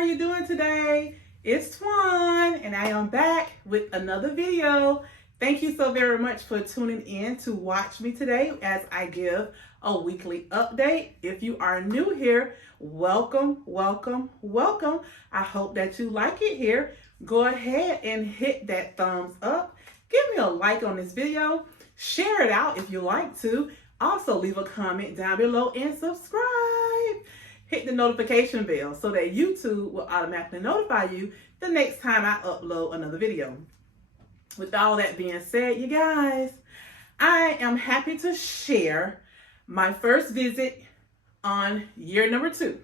are you doing today? It's Swan, and I am back with another video. Thank you so very much for tuning in to watch me today as I give a weekly update. If you are new here, welcome, welcome, welcome. I hope that you like it here. Go ahead and hit that thumbs up. Give me a like on this video. Share it out if you like to. Also, leave a comment down below and subscribe. Hit the notification bell so that YouTube will automatically notify you the next time I upload another video. With all that being said, you guys, I am happy to share my first visit on year number 2.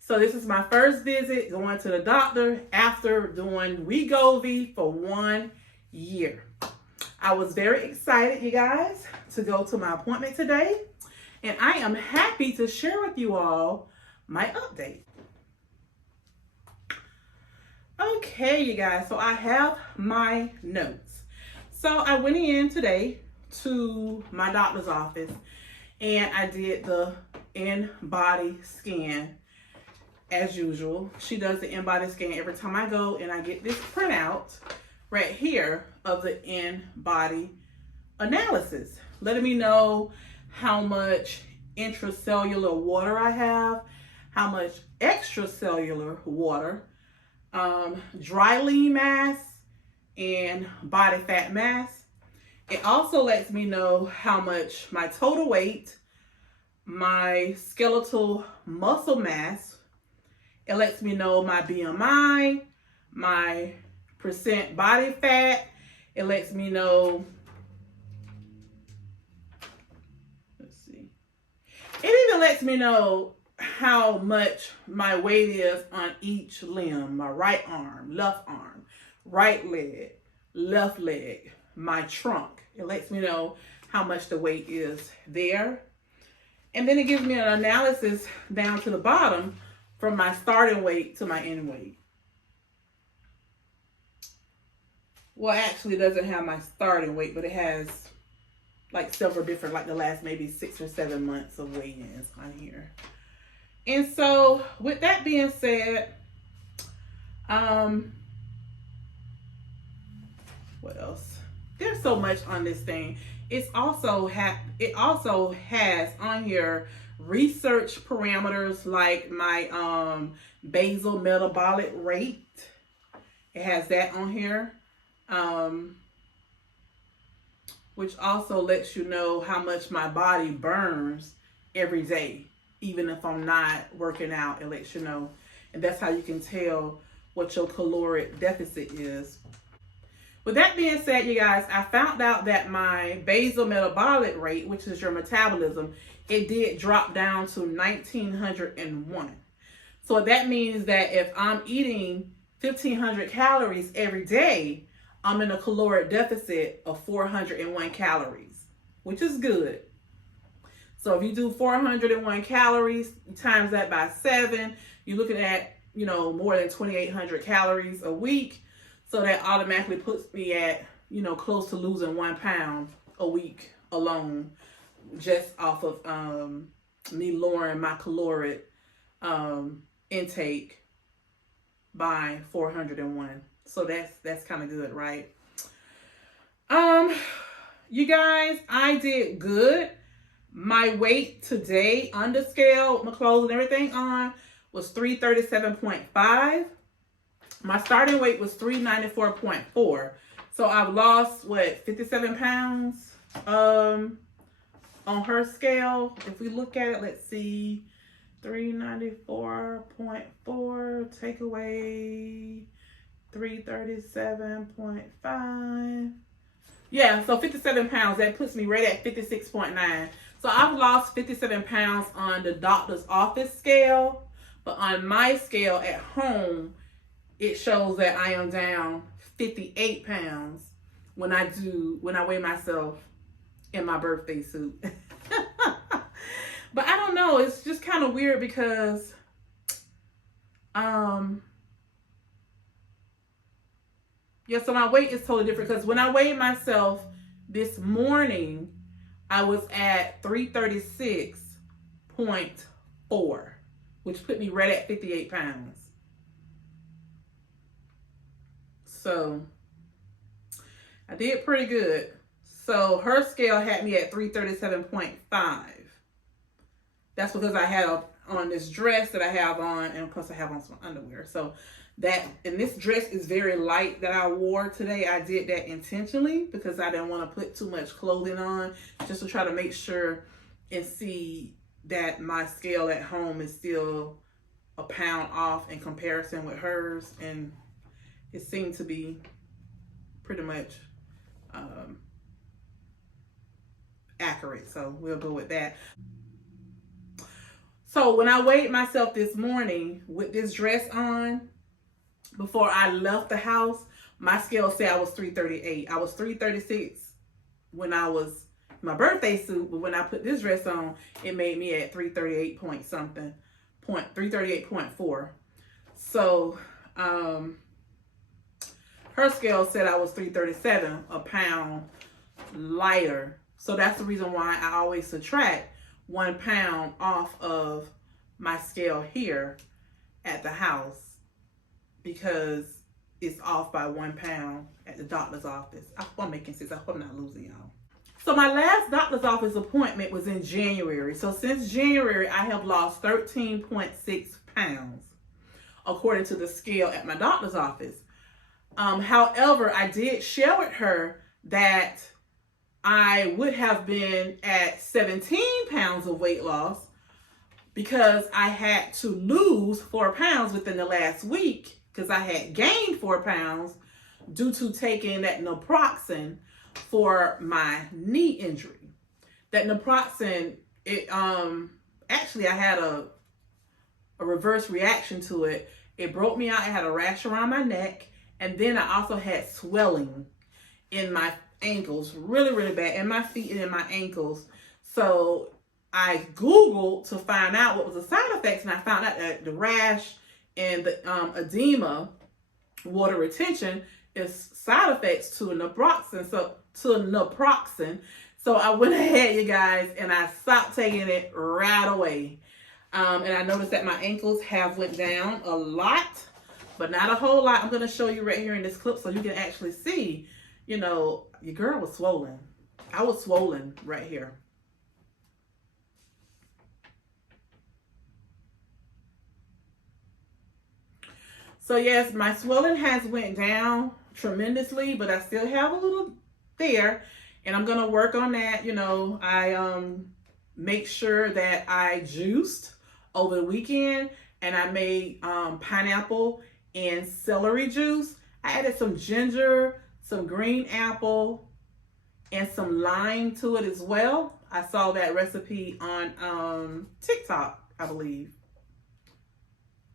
So this is my first visit going to the doctor after doing Wegovy for 1 year. I was very excited, you guys, to go to my appointment today. And I am happy to share with you all my update. Okay, you guys, so I have my notes. So I went in today to my doctor's office and I did the InBody scan as usual. She does the InBody scan every time I go, and I get this printout right here of the InBody analysis, letting me know how much intracellular water I have, how much extracellular water, dry lean mass, and body fat mass. It also lets me know how much my total weight, my skeletal muscle mass. It lets me know my BMI, my percent body fat. It lets me know, it even lets me know how much my weight is on each limb: my right arm, right leg, left leg, my trunk. It lets me know how much the weight is there. And then it gives me an analysis down to the bottom from my starting weight to my end weight. Well, actually, it doesn't have my starting weight, but it has like several different, like the last maybe 6 or 7 months of weigh-ins on here. And so with that being said, what else? There's so much on this thing. It also has on here research parameters like my basal metabolic rate. It has that on here. Which also lets you know how much my body burns every day. Even if I'm not working out, it lets you know. And that's how you can tell what your caloric deficit is. With that being said, you guys, I found out that my basal metabolic rate, which is your metabolism, it did drop down to 1901. So that means that if I'm eating 1500 calories every day, I'm in a caloric deficit of 401 calories, which is good. So if you do 401 calories, times that by 7, you're looking at, more than 2,800 calories a week. So that automatically puts me at, close to losing 1 pound a week alone, just off of me lowering my caloric intake by 401. So that's kind of good, right? You guys, I did good. My weight today on the scale, with my clothes and everything on, was 337.5. My starting weight was 394.4. So I've lost, 57 pounds on her scale. If we look at it, let's see, 394.4, take away 337.5. Yeah, so 57 pounds. That puts me right at 56.9. So I've lost 57 pounds on the doctor's office scale, but on my scale at home, it shows that I am down 58 pounds when I weigh myself in my birthday suit. But I don't know, it's just kind of weird because yeah, so my weight is totally different, because when I weighed myself this morning, I was at 336.4, which put me right at 58 pounds. So I did pretty good. So her scale had me at 337.5. That's because I had on this dress that I have on, and of course I have on some underwear. So that, and this dress is very light that I wore today. I did that intentionally because I didn't want to put too much clothing on, just to try to make sure and see that my scale at home is still a pound off in comparison with hers, and it seemed to be pretty much accurate. So we'll go with that. So when I weighed myself this morning with this dress on, before I left the house, my scale said I was 338. I was 336 when I was my birthday suit, but when I put this dress on, it made me at 338 point something, 338.4. So her scale said I was 337, a pound lighter. So that's the reason why I always subtract 1 pound off of my scale here at the house, because it's off by 1 pound at the doctor's office. I hope I'm making sense. I hope I'm not losing y'all. So my last doctor's office appointment was in January. So since January, I have lost 13.6 pounds, according to the scale at my doctor's office. However, I did share with her that I would have been at 17 pounds of weight loss because I had to lose 4 pounds within the last week, because I had gained 4 pounds due to taking that naproxen for my knee injury. That naproxen, it actually I had a reverse reaction to it. It broke me out. I had a rash around my neck, and then I also had swelling in my ankles, really, really bad, in my feet and in my ankles. So I Googled to find out what was the side effects, and I found out that the rash and the edema, water retention, is side effects to naproxen. So I went ahead, you guys, and I stopped taking it right away. And I noticed that my ankles have went down a lot, but not a whole lot. I'm going to show you right here in this clip so you can actually see, you know, your girl was swollen. I was swollen right here. So yes, my swelling has went down tremendously, but I still have a little there, and I'm gonna work on that. You know, I make sure that I juiced over the weekend, and I made pineapple and celery juice. I added some ginger, some green apple, and some lime to it as well. I saw that recipe on TikTok, I believe,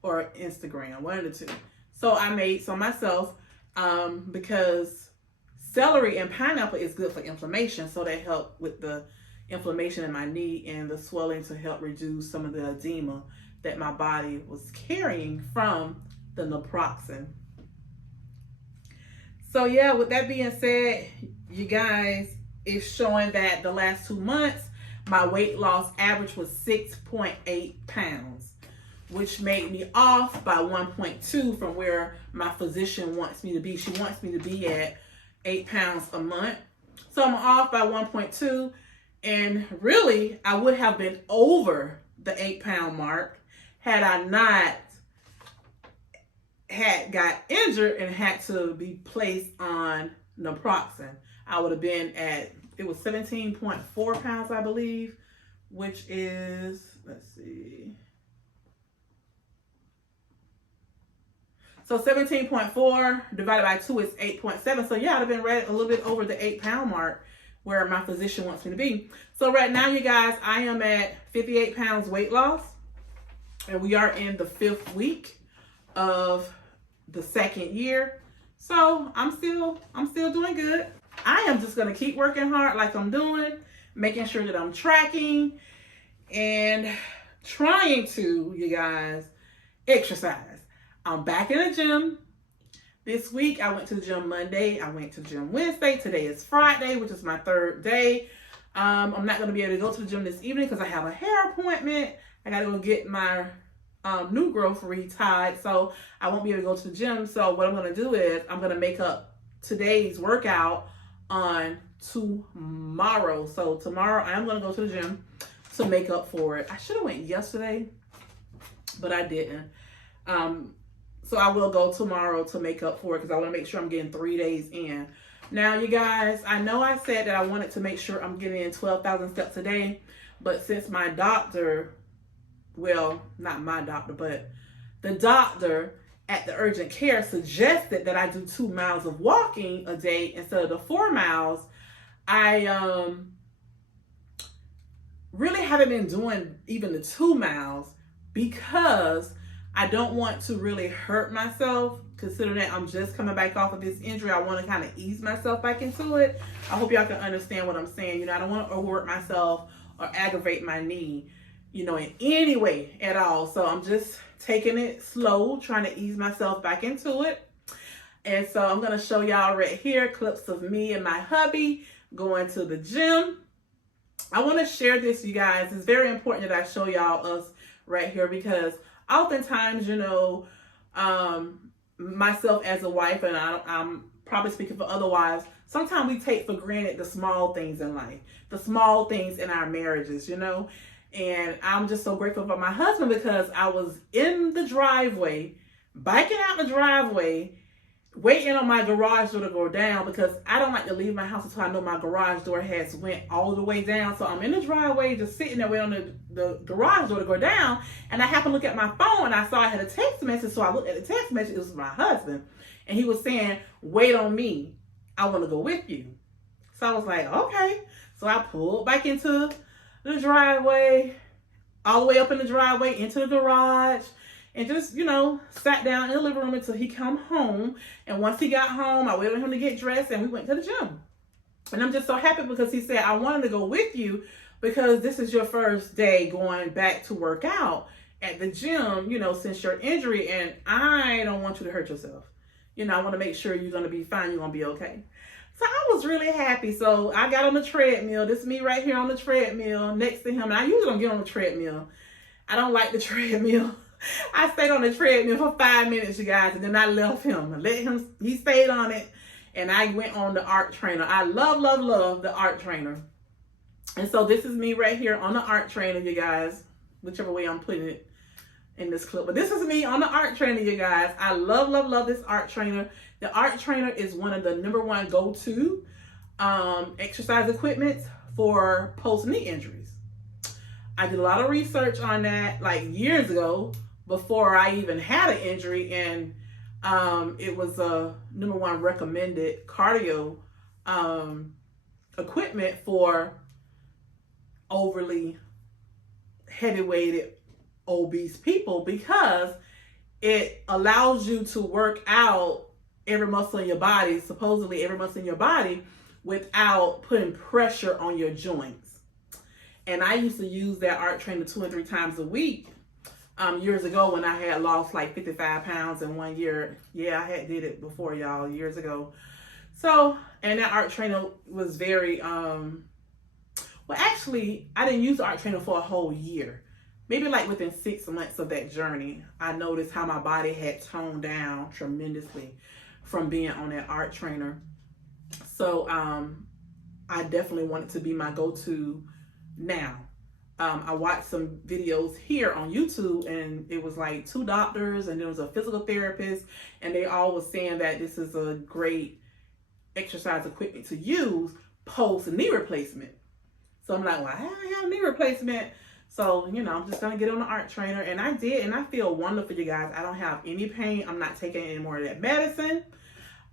or Instagram, one of the two. So I made some myself because celery and pineapple is good for inflammation. So they help with the inflammation in my knee and the swelling, to help reduce some of the edema that my body was carrying from the naproxen. So yeah, with that being said, you guys, it's showing that the last 2 months, my weight loss average was 6.8 pounds, which made me off by 1.2 from where my physician wants me to be. She wants me to be at 8 pounds a month. So I'm off by 1.2, and really I would have been over the 8 pound mark had I not got injured and had to be placed on naproxen. I would have been at, it was 17.4 pounds, I believe, which is, let's see. So 17.4 divided by 2 is 8.7. So yeah, I'd have been right a little bit over the 8 pound mark where my physician wants me to be. So right now, you guys, I am at 58 pounds weight loss, and we are in the 5th week of the 2nd year. So I'm still doing good. I am just gonna keep working hard like I'm doing, making sure that I'm tracking and trying to, you guys, exercise. I'm back in the gym. This week, I went to the gym Monday. I went to the gym Wednesday. Today is Friday, which is my 3rd day. I'm not going to be able to go to the gym this evening because I have a hair appointment. I got to go get my new grocery tied, so I won't be able to go to the gym. So what I'm going to do is I'm going to make up today's workout on tomorrow. So tomorrow I am going to go to the gym to make up for it. I should have went yesterday, but I didn't. So I will go tomorrow to make up for it because I want to make sure I'm getting 3 days in. Now, you guys, I know I said that I wanted to make sure I'm getting in 12,000 steps a day, but since my doctor, well, not my doctor, but the doctor at the urgent care suggested that I do 2 miles of walking a day instead of the 4 miles, I really haven't been doing even the 2 miles because I don't want to really hurt myself, considering that I'm just coming back off of this injury. I want to kind of ease myself back into it. I hope y'all can understand what I'm saying. You know, I don't want to overwork myself or aggravate my knee, you know, in any way at all. So I'm just taking it slow, trying to ease myself back into it. And so I'm going to show y'all right here clips of me and my hubby going to the gym. I want to share this, you guys. It's very important that I show y'all us right here because oftentimes, you know, myself as a wife, and I'm probably speaking for other wives, sometimes we take for granted the small things in life, the small things in our marriages, you know. And I'm just so grateful for my husband because I was in the driveway, biking out the driveway, waiting on my garage door to go down because I don't like to leave my house until I know my garage door has went all the way down. So I'm in the driveway just sitting there waiting on the garage door to go down, and I happened to look at my phone and I saw I had a text message. So I looked at the text message. It was my husband, and he was saying, "Wait on me, I want to go with you." So I was like, okay. So I pulled back into the driveway, all the way up in the driveway into the garage, and just, you know, sat down in the living room until he come home. And once he got home, I waited on him to get dressed and we went to the gym. And I'm just so happy because he said, "I wanted to go with you because this is your first day going back to work out at the gym, you know, since your injury. And I don't want you to hurt yourself. You know, I want to make sure you're going to be fine. You're going to be okay." So I was really happy. So I got on the treadmill. This is me right here on the treadmill next to him. And I usually don't get on the treadmill. I don't like the treadmill. I stayed on the treadmill for 5 minutes, you guys, and then I left him. I let him, he stayed on it, and I went on the art trainer. I love, love, love the art trainer. And so this is me right here on the art trainer, you guys, whichever way I'm putting it in this clip. But this is me on the art trainer, you guys. I love, love, love this art trainer. The art trainer is one of the #1 go-to exercise equipment for post-knee injuries. I did a lot of research on that like years ago before I even had an injury, and it was a #1 recommended cardio equipment for overly heavy-weighted, obese people because it allows you to work out every muscle in your body, supposedly every muscle in your body, without putting pressure on your joints. And I used to use that art trainer 2 and 3 times a week years ago when I had lost like 55 pounds in 1 year. Yeah, I had did it before, y'all, years ago. So, and that art trainer was very, well, actually, I didn't use the art trainer for a whole year. Maybe like within 6 months of that journey, I noticed how my body had toned down tremendously from being on that art trainer. So I definitely want it to be my go-to now. I watched some videos here on YouTube, and it was like 2 doctors and there was a physical therapist, and they all was saying that this is a great exercise equipment to use post knee replacement. So I'm like, well, I haven't had a knee replacement. So, you know, I'm just going to get on the art trainer. And I did, and I feel wonderful, you guys. I don't have any pain. I'm not taking any more of that medicine.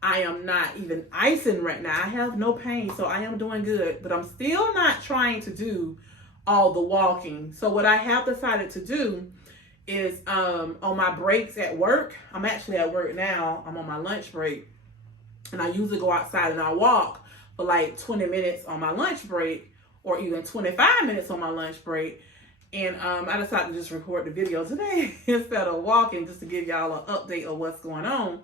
I am not even icing right now. I have no pain, so I am doing good. But I'm still not trying to do all the walking. So what I have decided to do is on my breaks at work, I'm actually at work now. I'm on my lunch break. And I usually go outside and I walk for like 20 minutes on my lunch break, or even 25 minutes on my lunch break. And I decided to just record the video today instead of walking, just to give y'all an update of what's going on.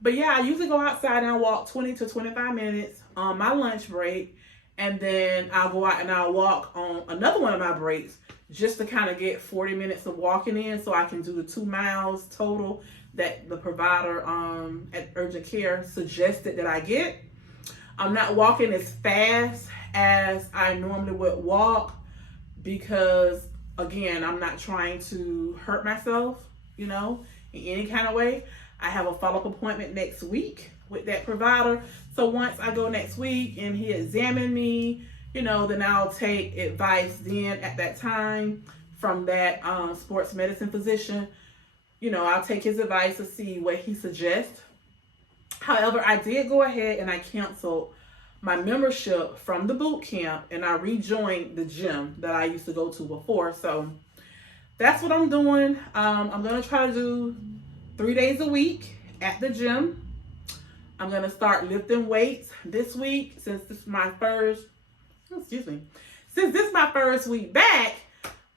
But yeah, I usually go outside and I walk 20 to 25 minutes on my lunch break. And then I'll go out and I'll walk on another one of my breaks just to kind of get 40 minutes of walking in so I can do the 2 miles total that the provider at urgent care suggested that I get. I'm not walking as fast as I normally would walk because, again, I'm not trying to hurt myself, in any kind of way. I have a follow-up appointment next week with that provider. So once I go next week and he examines me, then I'll take advice then at that time from that sports medicine physician. I'll take his advice to see what he suggests. However, I did go ahead and I canceled my membership from the boot camp and I rejoined the gym that I used to go to before. So that's what I'm doing. I'm going to try to do 3 days a week at the gym. I'm going to start lifting weights this week since this is my first week back.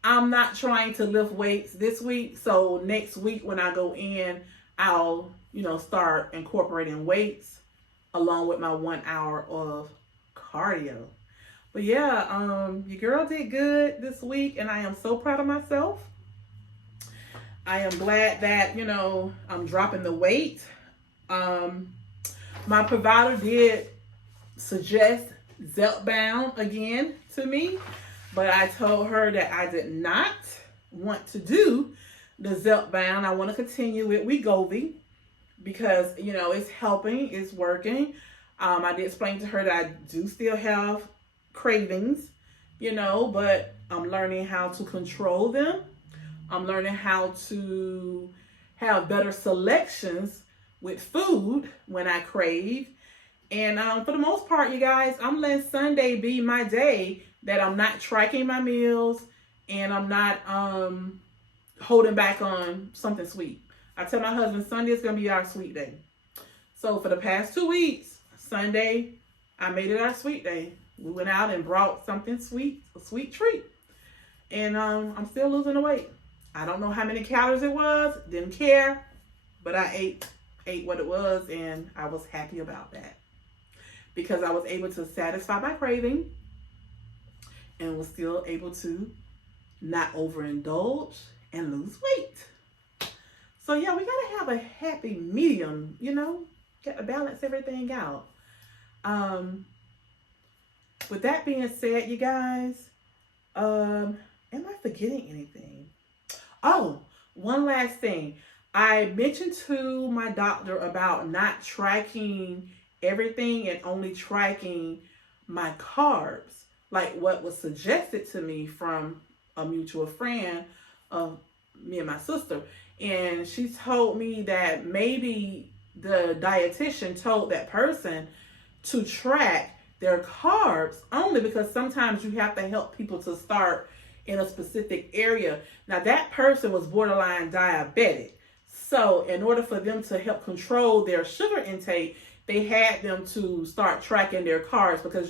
I'm not trying to lift weights this week. So next week when I go in, I'll, start incorporating weights along with my 1 hour of cardio. But yeah, your girl did good this week and I am so proud of myself. I am glad that, I'm dropping the weight. My provider did suggest Zepbound again to me, but I told her that I did not want to do the Zepbound. I want to continue with Wegovy because, it's helping, it's working. I did explain to her that I do still have cravings, but I'm learning how to control them. I'm learning how to have better selections with food when I crave. And for the most part, you guys, I'm letting Sunday be my day that I'm not tracking my meals and I'm not holding back on something sweet. I tell my husband Sunday is going to be our sweet day. So for the past 2 weeks, Sunday, I made it our sweet day. We went out and brought something sweet, a sweet treat. And I'm still losing the weight. I don't know how many calories it was, didn't care, but I ate what it was and I was happy about that because I was able to satisfy my craving and was still able to not overindulge and lose weight. So yeah, we gotta have a happy medium, got to balance everything out. With that being said, you guys, am I forgetting anything? Oh, one last thing. I mentioned to my doctor about not tracking everything and only tracking my carbs, like what was suggested to me from a mutual friend of me and my sister. And she told me that maybe the dietitian told that person to track their carbs only because sometimes you have to help people to start in a specific area. Now that person was borderline diabetic. So in order for them to help control their sugar intake, they had them to start tracking their carbs because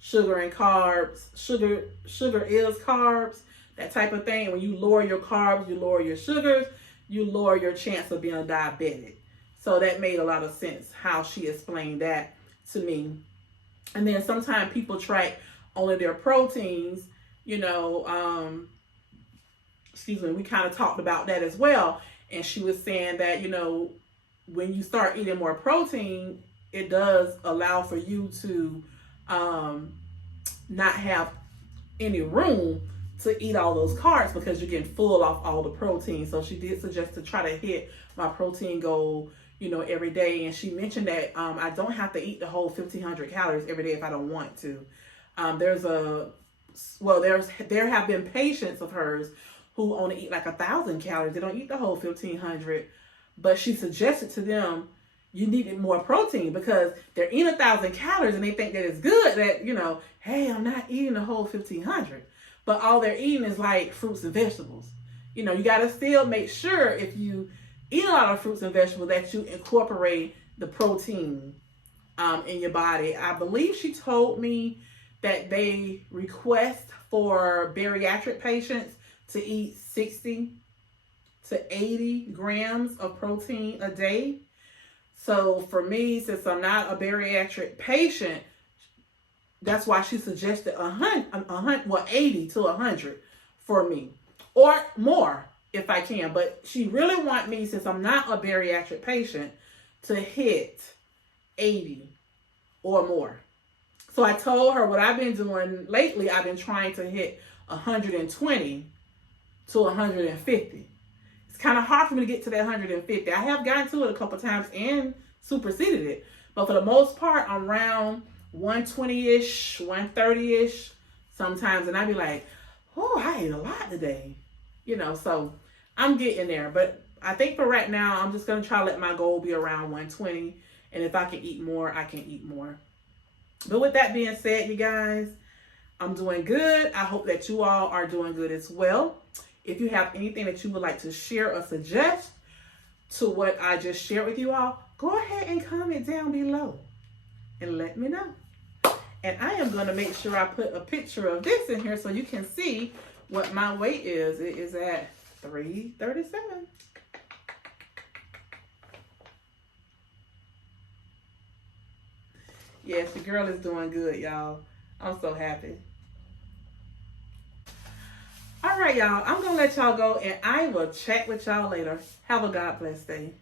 sugar and carbs, sugar is carbs, that type of thing. When you lower your carbs, you lower your sugars, you lower your chance of being a diabetic. So that made a lot of sense how she explained that to me. And then sometimes people track only their proteins, we kind of talked about that as well. And she was saying that, when you start eating more protein, it does allow for you to not have any room to eat all those carbs because you're getting full off all the protein. So she did suggest to try to hit my protein goal, every day. And she mentioned that I don't have to eat the whole 1,500 calories every day if I don't want to. There have been patients of hers who only eat like 1,000 calories. They don't eat the whole 1,500. But she suggested to them, you needed more protein because they're eating 1,000 calories and they think that it's good that, hey, I'm not eating the whole 1,500. But all they're eating is like fruits and vegetables. You got to still make sure if you eat a lot of fruits and vegetables that you incorporate the protein in your body. I believe she told me that they request for bariatric patients to eat 60 to 80 grams of protein a day. So for me, since I'm not a bariatric patient, that's why she suggested 80 to 100 for me, or more if I can. But she really want me, since I'm not a bariatric patient, to hit 80 or more. So I told her what I've been doing lately. I've been trying to hit 120 to 150. It's kind of hard for me to get to that 150. I have gotten to it a couple times and superseded it. But for the most part, I'm around 120-ish, 130-ish sometimes. And I'd be like, oh, I ate a lot today. So I'm getting there. But I think for right now, I'm just going to try to let my goal be around 120. And if I can eat more, I can eat more. But with that being said, you guys, I'm doing good. I hope that you all are doing good as well. If you have anything that you would like to share or suggest to what I just shared with you all, go ahead and comment down below and let me know. And I am going to make sure I put a picture of this in here so you can see what my weight is. It is at 337. Yes, the girl is doing good, y'all. I'm so happy. All right, y'all. I'm going to let y'all go, and I will chat with y'all later. Have a God bless day.